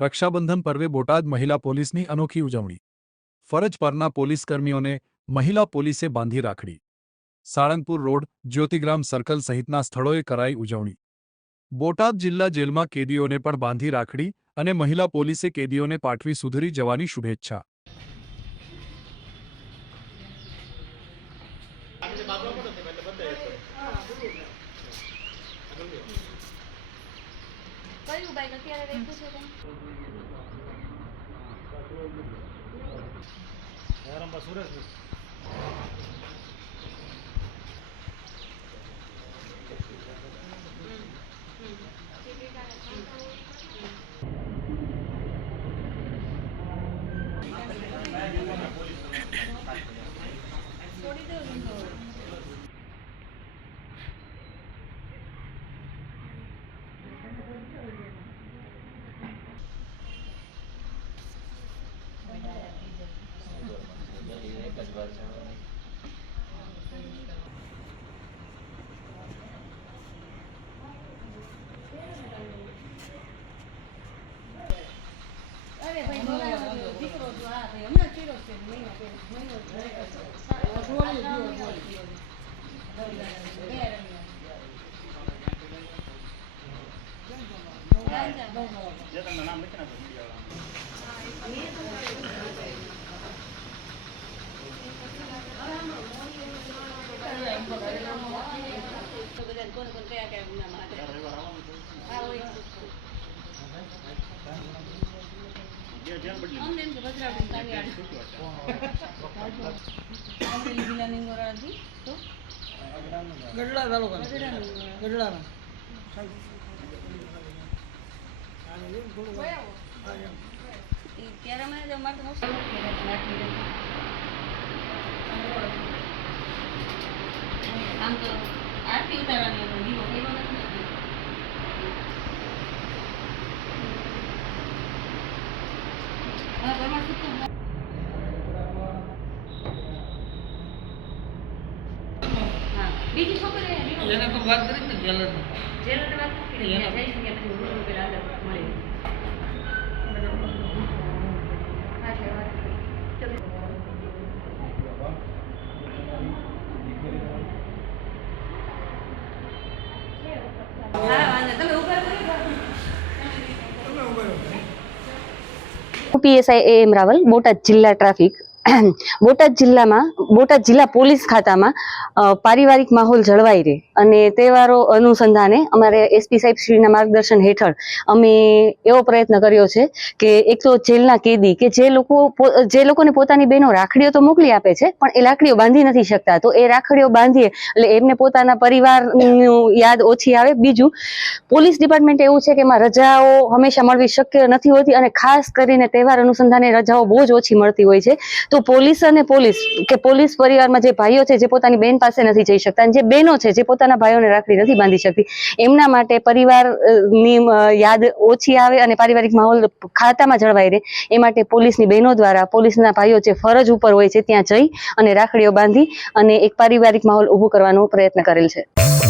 રક્ષાબંધન પર્વે બોટાદ મહિલા પોલીસની અનોખી ઉજવણી। ફરજ પરના પોલીસ કર્મીઓને મહિલા પોલીસે બાંધી રાખડી। સાળંગપુર રોડ, જ્યોતિગ્રામ સર્કલ સહિતના સ્થળોએ કરાઈ ઉજવણી। બોટાદ જિલ્લા જેલમાં કેદીઓને પણ બાંધી રાખડી અને મહિલા પોલીસે કેદીઓને પાઠવી સુધરી જવાની શુભેચ્છા। अरे भाई दीकरो जो आ भाई हमने चीरो से महीना गढ़ड़ा तालुका गढ़ड़ा ત્યારે મને જો મારે તો આમ તો આરતી ઉતારવાની દીવો કેવો નથી હા ઘરમાં શું બીજી છોકરી એને તો વાત કરી ને જેલર વાત કરી એને જઈ શકે પછી રૂપિયા પેલા અલગ મળે પીએસઆઈ એમ રાવલ, બોટાદ જિલ્લા ટ્રાફિક। બોટાદ જિલ્લામાં બોટાદ જિલ્લા પોલીસ ખાતામાં પારિવારિક માહોલ જળવાઈ રહે અને તહેવારો અનુસંધાને અમારે એસપી સાહેબ શ્રીના માર્ગદર્શન હેઠળ અમે એવો પ્રયત્ન કર્યો છે કે એક તો જેલના કેદી કે જે લોકોને પોતાની બહેનો રાખડીઓ તો મોકલી આપે છે પણ એ રાખડીઓ બાંધી નથી શકતા, તો એ રાખડીઓ બાંધીએ એટલે એમને પોતાના પરિવારની યાદ ઓછી આવે। બીજું, પોલીસ ડિપાર્ટમેન્ટ એવું છે કે એમાં રજાઓ હંમેશા મળવી શક્ય નથી હોતી અને ખાસ કરીને તહેવાર અનુસંધાને રજાઓ બહુ જ ઓછી મળતી હોય છે। તો પોલીસ પરિવારમાં જે ભાઈઓ છે જે પોતાની બેન પાસે નથી જઈ શકતા અને જે બહેનો છે જે પોતાના ભાઈઓને રાખડી નથી બાંધી શકતી, એમના માટે પરિવારની યાદ ઓછી આવે અને પારિવારિક માહોલ ખાતામાં જળવાઈ રહે એ માટે પોલીસની બહેનો દ્વારા પોલીસના ભાઈઓ જે ફરજ ઉપર હોય છે ત્યાં જઈ અને રાખડીઓ બાંધી અને એક પારિવારિક માહોલ ઊભો કરવાનો પ્રયત્ન કરેલ છે।